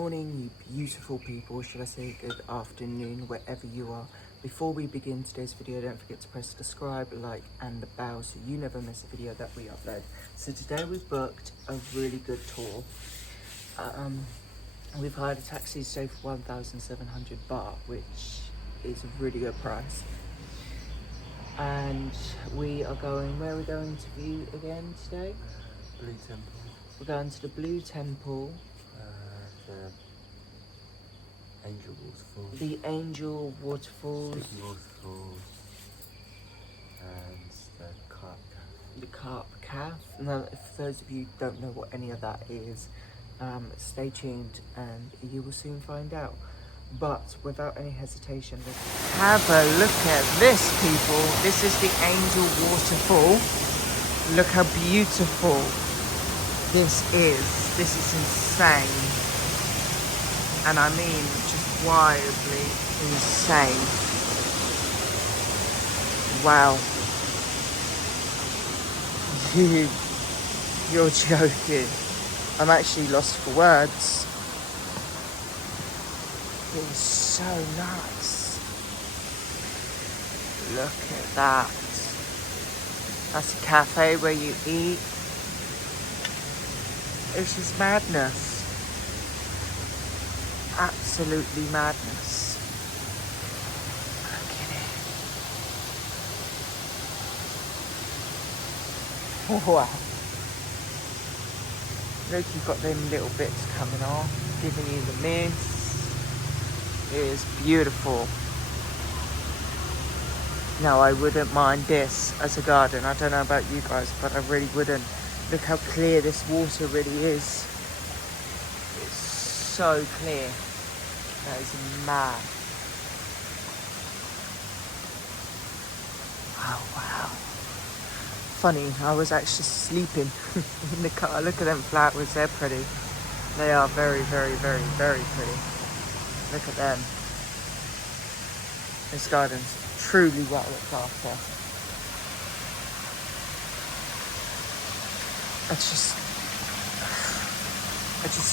morning, you beautiful people. Should I say good afternoon, wherever you are. Before we begin today's video, don't forget to press subscribe, like, and the bell so you never miss a video that we upload. So today we've booked a really good tour. We've hired a taxi today for 1,700 baht, which is a really good price. And we are going, where are we going to view again today? Blue Temple. We're going to the Blue Temple. The Angel Waterfall. The Angel Waterfalls. Sticky Waterfall. And the Carp Cafe. The Carp Cafe. Now, if those of you don't know what any of that is, stay tuned and you will soon find out. But without any hesitation, let's have a look at this, people. This is the Angel Waterfall. Look how beautiful this is. This is insane. And I mean just wildly insane. Wow. You're joking. I'm actually lost for words. It is so nice. Look at that. That's a cafe where you eat. It's just madness. Absolutely madness. Look at it. Wow. Look, you've got them little bits coming off, giving you the mist. It is beautiful. Now, I wouldn't mind this as a garden. I don't know about you guys, but I really wouldn't. Look how clear this water really is. It's so clear. That is mad. Oh, wow. Funny, I was actually sleeping in the car. Look at them flowers, they're pretty. They are very, very, very, very pretty. Look at them. This garden's truly well looked after.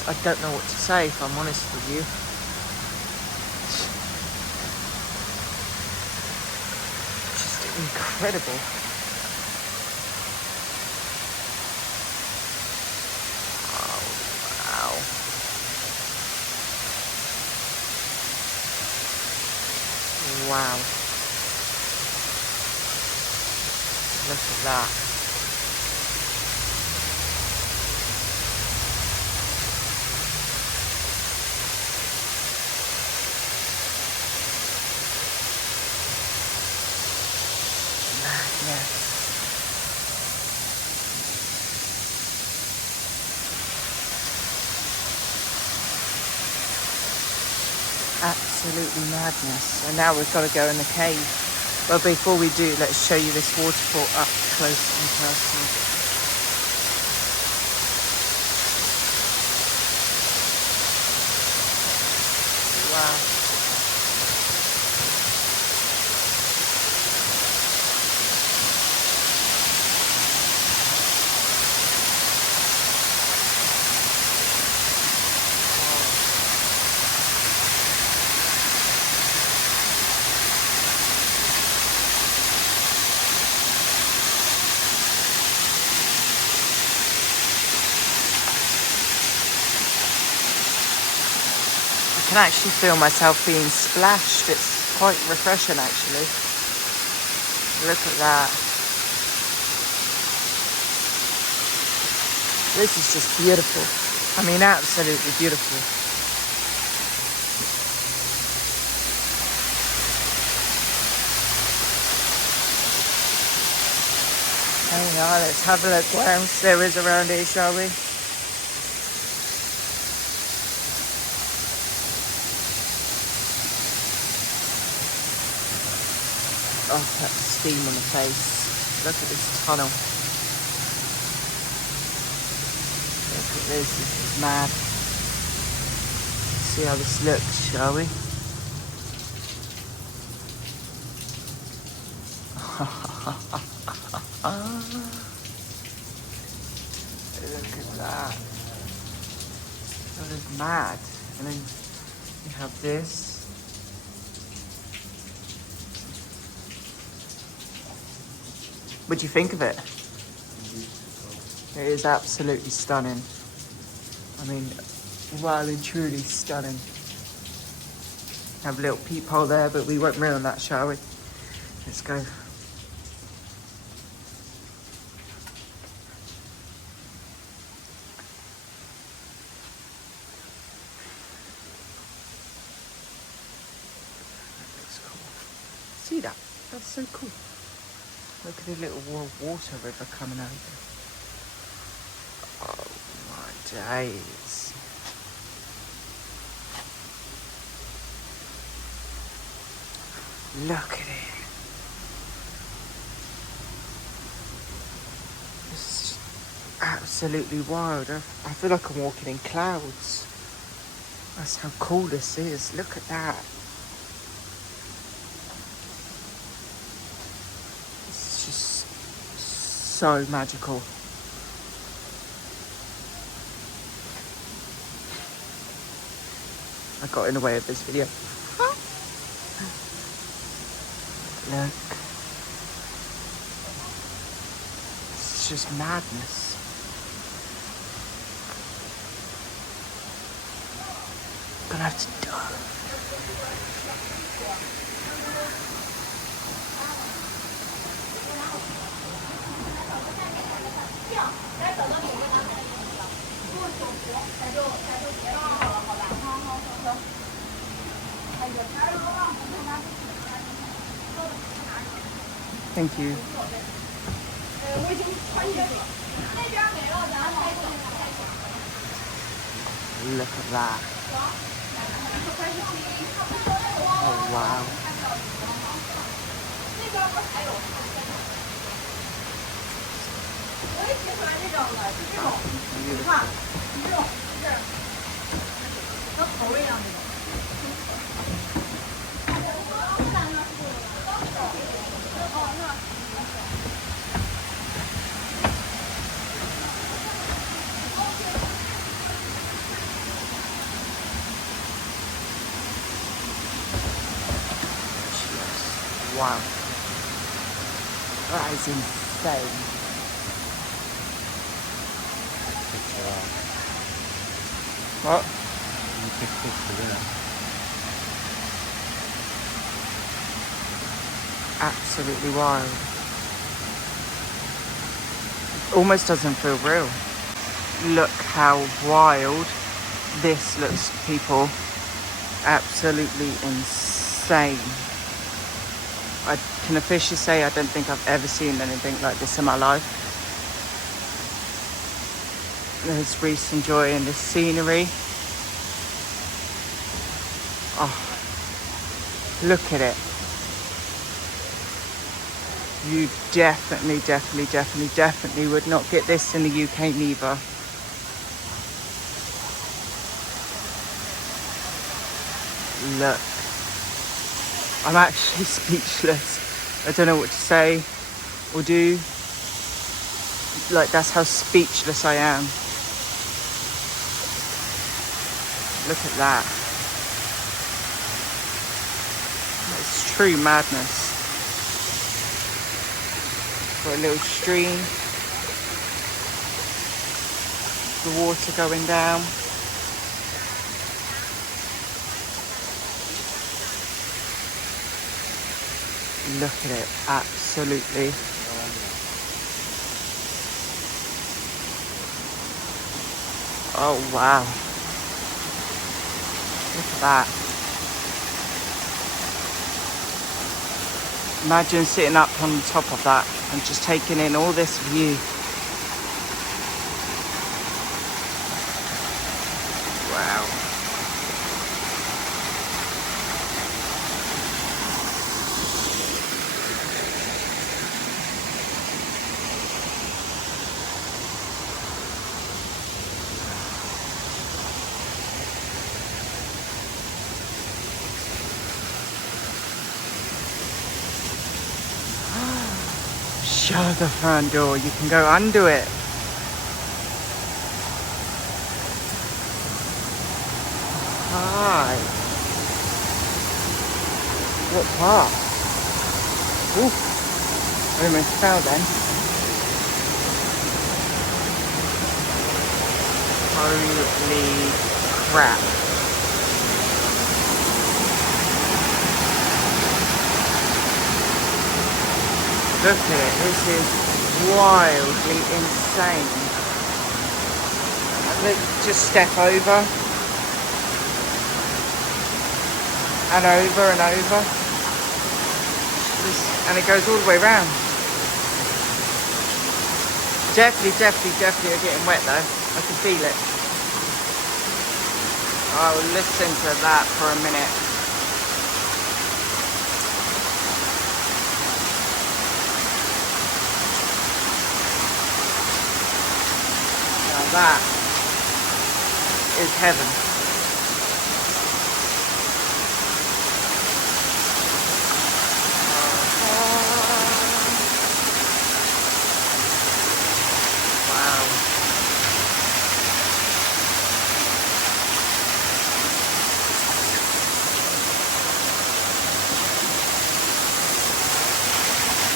I don't know what to say, if I'm honest with you. Just incredible. Wow. Look at that. Madness. Absolutely madness. And now we've got to go in the cave. But before we do, let's show you this waterfall up close and personal. Wow. I can actually feel myself being splashed. It's quite refreshing, actually. Look at that. This is just beautiful. I mean, absolutely beautiful. Hang on, let's have a look what else there is around here, shall we? Oh, that steam on the face. Look at this tunnel. Look at this is mad. Let's see how this looks, shall we? Look at that. That is mad. And then you have this. What do you think of it? Beautiful. It is absolutely stunning. I mean, well and truly stunning. Have a little peephole there, but we won't ruin that, shall we? Let's go. Looks cool. See that? That's so cool. Look at the little water river coming over. Oh my days. Look at it. This is absolutely wild. I feel like I'm walking in clouds. That's how cool this is. Look at that. It's just so magical. I got in the way of this video. Look. It's just madness. Gonna have to dive. Thank you. Look at that. Oh wow. Wow. That is insane. Picture that. What? You take a picture there. Absolutely wild. It almost doesn't feel real. Look how wild this looks, people. Absolutely insane. I can officially say I don't think I've ever seen anything like this in my life. There's Reese enjoying the scenery. Oh, look at it. You definitely would not get this in the UK neither. Look. I'm actually speechless. I don't know what to say or do. Like, that's how speechless I am. Look at that. It's true madness. Got a little stream. The water going down. Look at it, absolutely. Oh wow. Look at that. Imagine sitting up on top of that and just taking in all this view. Wow. Shut the front door, you can go under it. tide. What part? Ooh, I almost fell then. Holy crap. Look at it, this is wildly insane. Let's just step over and over and over. And it goes all the way around. Definitely are getting wet though. I can feel it. I'll listen to that for a minute. Now that is heaven. Wow.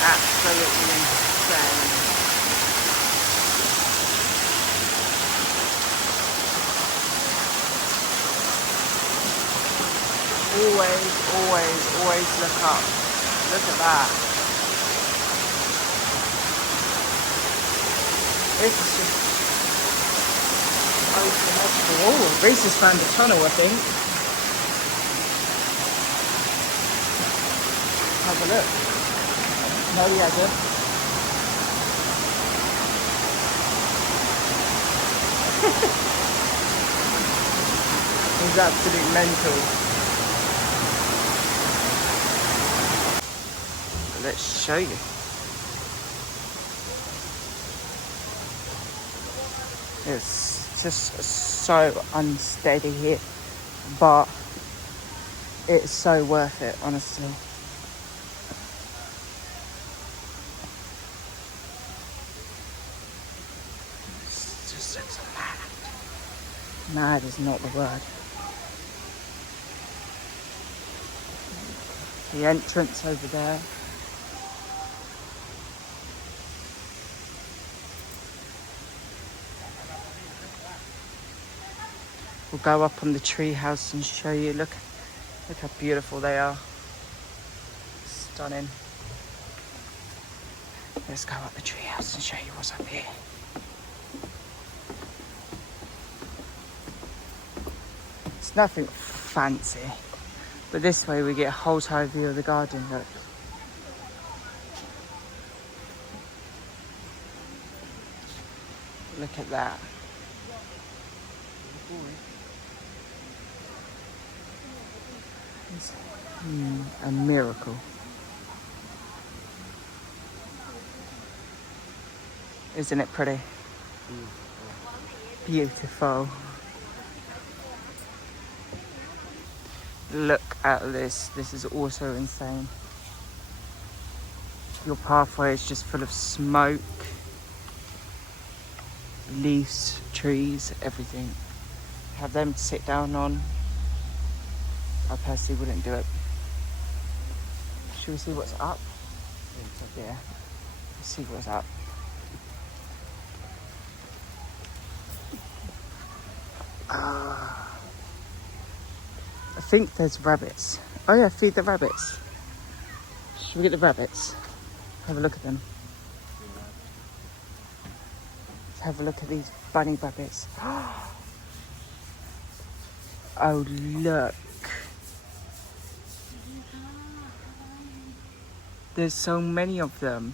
Absolutely insane. Always look up. Look at that. This is just open up the wall. Reese has found a tunnel, I think. Have a look. No, he hasn't. He's absolutely mental. Let's show you. It's just so unsteady here, but it's so worth it, honestly. It just looks mad. Mad is not the word. The entrance over there. We'll go up on the tree house and show you. Look how beautiful they are. Stunning. Let's go up the tree house and show you what's up here. It's nothing fancy, but this way we get a whole entire view of the garden. Look. Look at that. It's a miracle. Isn't it pretty? Beautiful. Look at this. This is also insane. Your pathway is just full of smoke, leaves, trees, everything. Have them to sit down on. I personally wouldn't do it. Should we see what's up? Yeah. Let's see what's up. I think there's rabbits. Oh yeah, feed the rabbits. Should we get the rabbits? Have a look at them. Let's have a look at these bunny rabbits. Oh look. There's so many of them.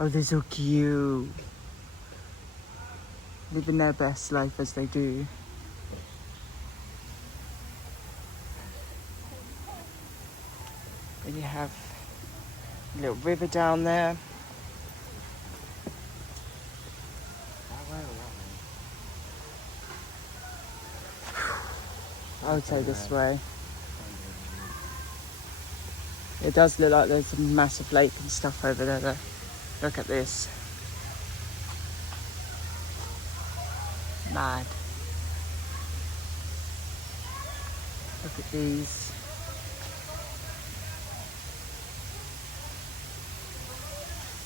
Oh, they're so cute. Living their best life as they do. Then you have a little river down there. I would say this way. It does look like there's a massive lake and stuff over there though. Look at this. Mad. Look at these.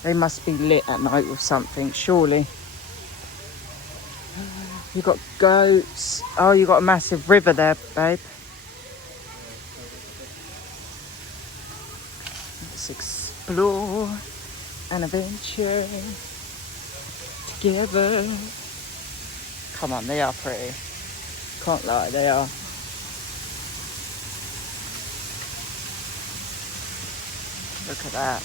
They must be lit at night with something, surely. You got goats. Oh, you got a massive river there, babe. Let's explore and adventure together. Come on, they are pretty. Can't lie, they are. Look at that.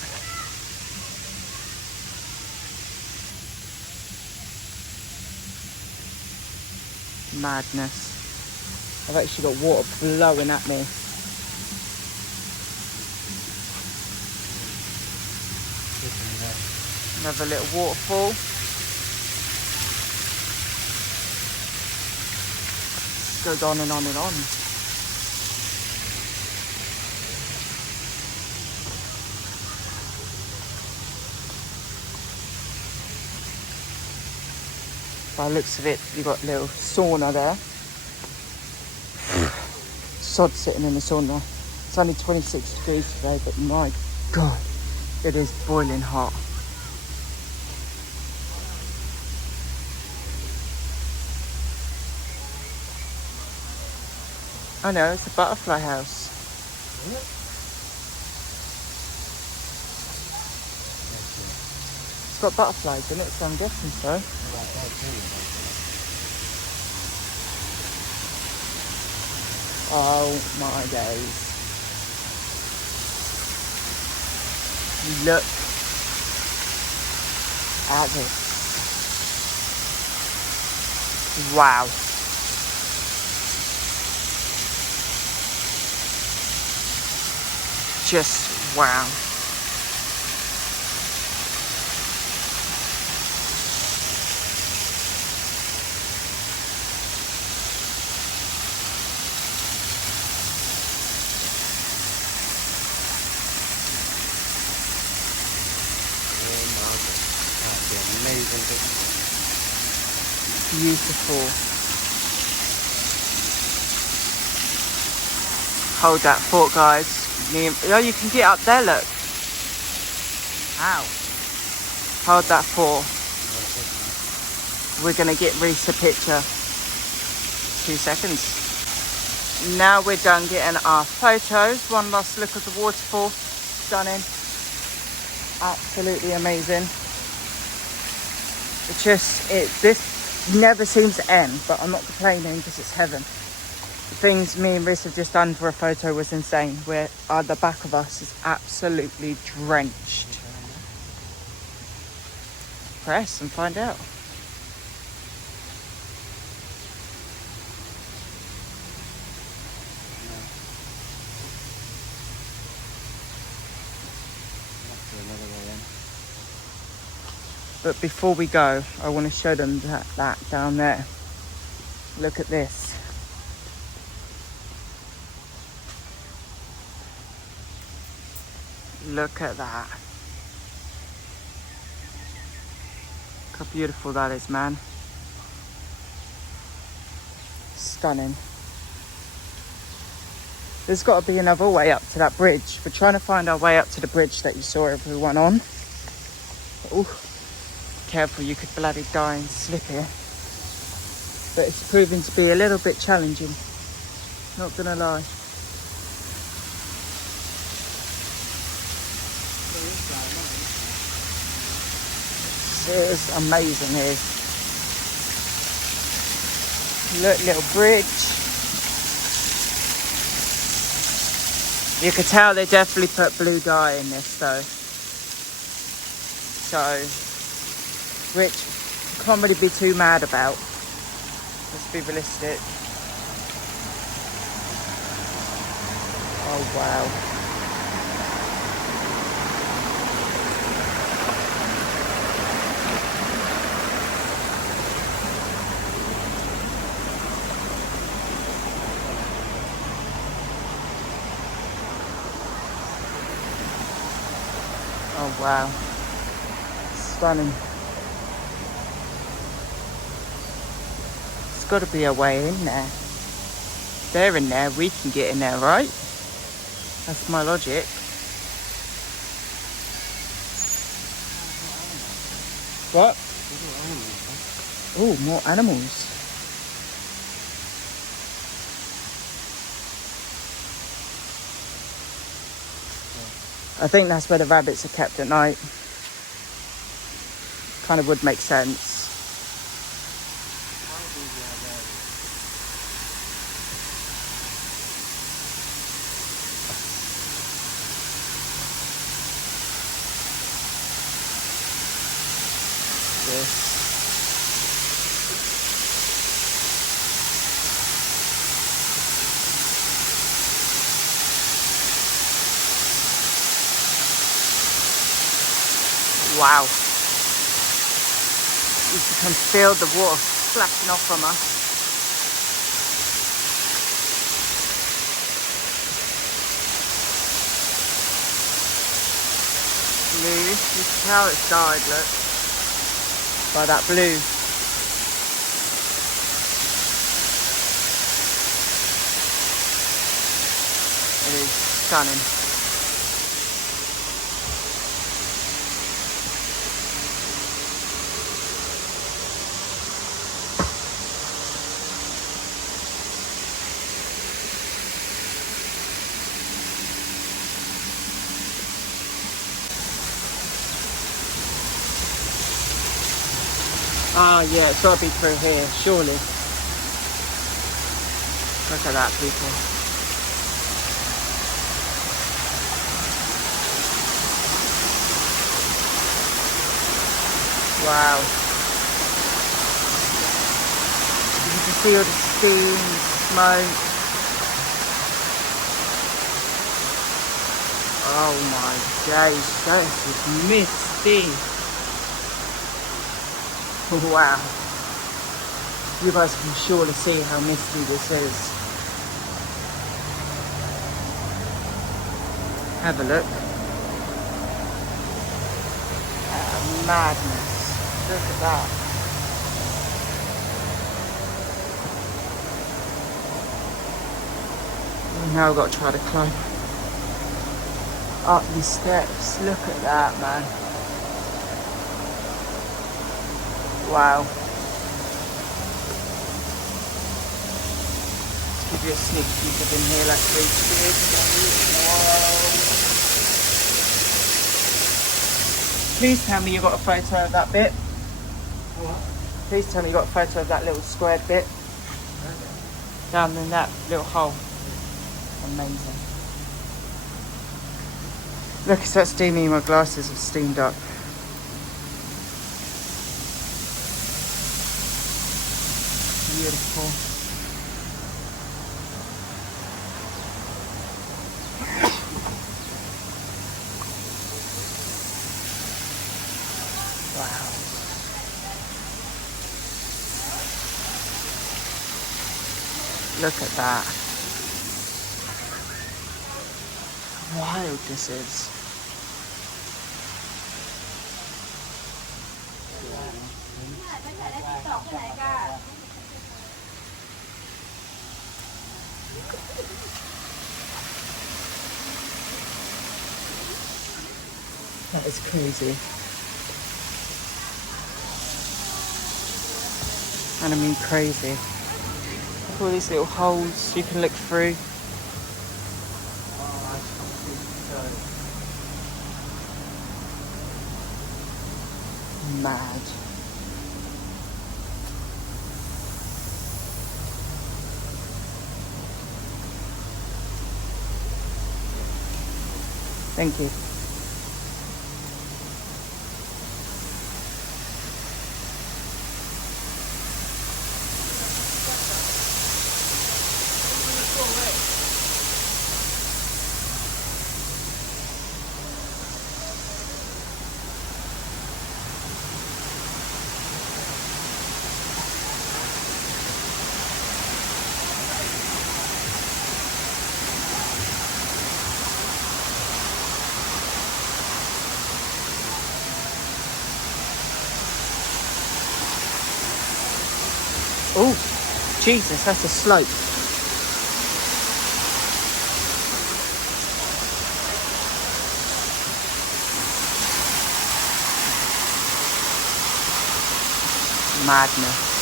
Madness. I've actually got water blowing at me. Another little waterfall. Goes on and on and on. By the looks of it, you've got a little sauna there. Sod sitting in the sauna. It's only 26 degrees today, but my God, it is boiling hot. I know, it's a butterfly house. It's got butterflies in it, so I'm guessing so. Oh my days. Look at this. Wow. Just wow. Beautiful. Hold that thought, guys. Oh, you can get up there, look. Ow. Hold that thought. We're going to get Reese a picture. 2 seconds. Now we're done getting our photos. One last look at the waterfall. Stunning. Absolutely amazing. This never seems to end, but I'm not complaining because it's heaven. The things me and Riz have just done for a photo was insane. Where the back of us is absolutely drenched. Press and find out. But before we go, I want to show them that down there. Look at this. Look at that. Look how beautiful that is, man. Stunning. There's got to be another way up to that bridge. We're trying to find our way up to the bridge that you saw everyone on. Ooh. Careful, you could bloody die and slip here. But it's proving to be a little bit challenging. Not gonna lie. This is amazing here. Look, little bridge. You could tell they definitely put blue dye in this though. So, which can't really be too mad about. Let's be realistic. Oh wow. Oh wow. Stunning. Got to be a way in there. they're in there, we can get in there, right? That's my logic. What? Oh, more animals. I think that's where the rabbits are kept at night. Kind of would make sense. This. Wow. You can feel the water splashing off from us. Blue. You can tell it's died, look. By that blue. It is stunning. Ah, yeah, it's got to be through here, surely. Look at that, people. Wow. You can see all the steam, smoke. Oh my days, that is misty. Wow. You guys can surely see how misty this is. Have a look. Madness. Look at that. Now I've got to try to climb up these steps. Look at that, man. Wow. Let's give you a sneak peek of in here like we did. Wow. Please tell me you got a photo of that bit. What? Please tell me you got a photo of that little squared bit. Down in that little hole. Amazing. Look, it's that steamy. My glasses have steamed up. Beautiful. Wow. Look at that. How wild this is. That is crazy. And I mean crazy. Look at all these little holes you can look through. Mad. Thank you. Oh, Jesus, that's a slope. madness.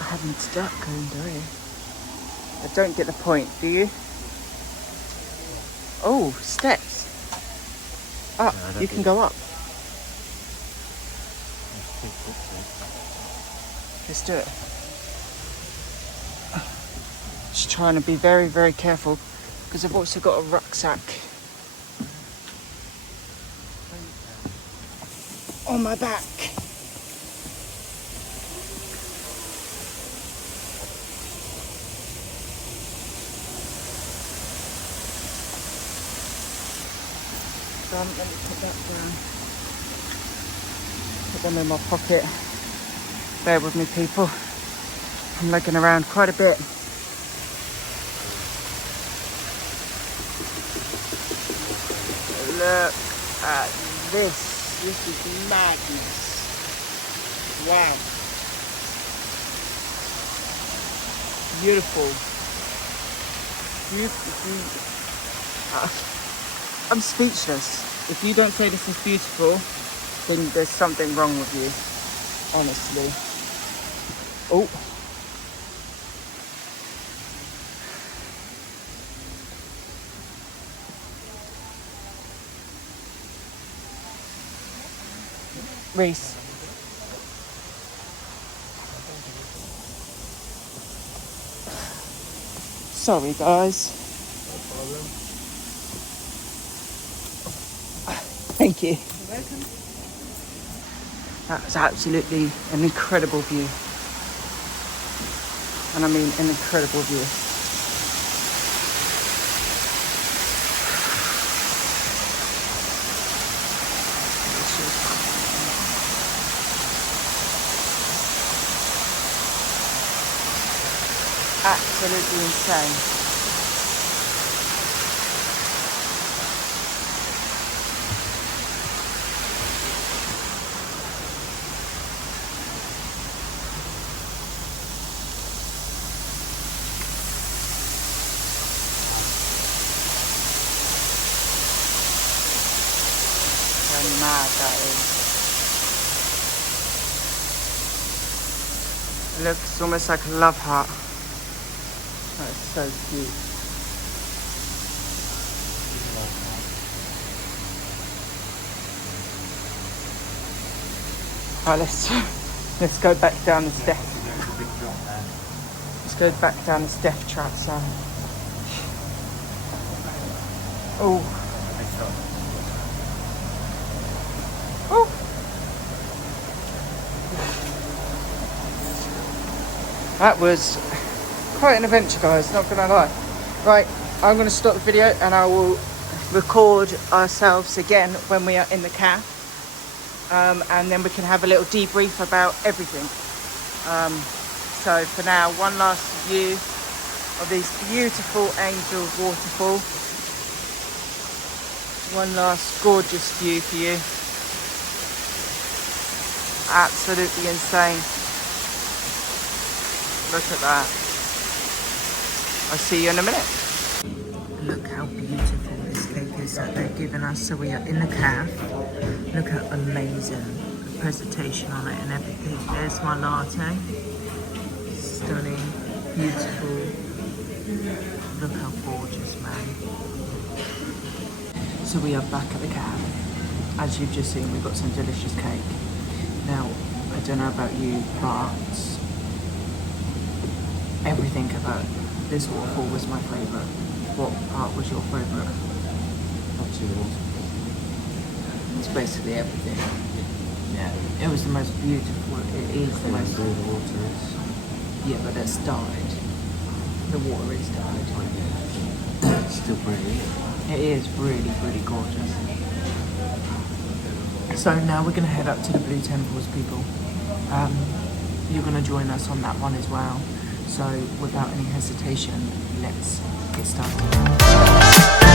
I haven't stuck going through. I don't get the point, do you? Oh, steps. Up, No, you can go up. Let's do it. Just trying to be very, very careful because I've also got a rucksack on my back. Let me put that down. Put them in my pocket. Bear with me, people. I'm lugging around quite a bit. Look at this. This is madness. Wow. Beautiful. Beautiful. I'm speechless. If you don't say this is beautiful, then there's something wrong with you. Honestly. Oh. Reese. Sorry, guys. No problem. Thank you. You're welcome. That was absolutely an incredible view. And I mean an incredible view. Absolutely insane. How mad that is. It looks almost like a love heart. That is so cute. Right, let's go back down this death. Let's go back down this death trap, so. Oh. Oh. That was quite an adventure, guys, not gonna lie. Right, I'm gonna stop the video and I will record ourselves again when we are in the caf, and then we can have a little debrief about everything. So for now, one last view of these beautiful Angels waterfall. One last gorgeous view for you. Absolutely insane. Look at that. I'll see you in a minute. Look how beautiful this cake is that they've given us. So we are in the caf. Look how amazing the presentation on it and everything. There's my latte. Stunning, beautiful. Look how gorgeous, man. So we are back at the caf. As you've just seen, we've got some delicious cake. Now, I don't know about you, but everything about this waterfall was my favourite. What part was your favourite? Obviously the waterfall. It's basically everything. Yeah. It was the most beautiful. It is the most. The water is. Yeah, but it's died. The water is died. It's still pretty. It is really, really gorgeous. So now we're going to head up to the Blue Temples, people. You're going to join us on that one as well. So without any hesitation, let's get started.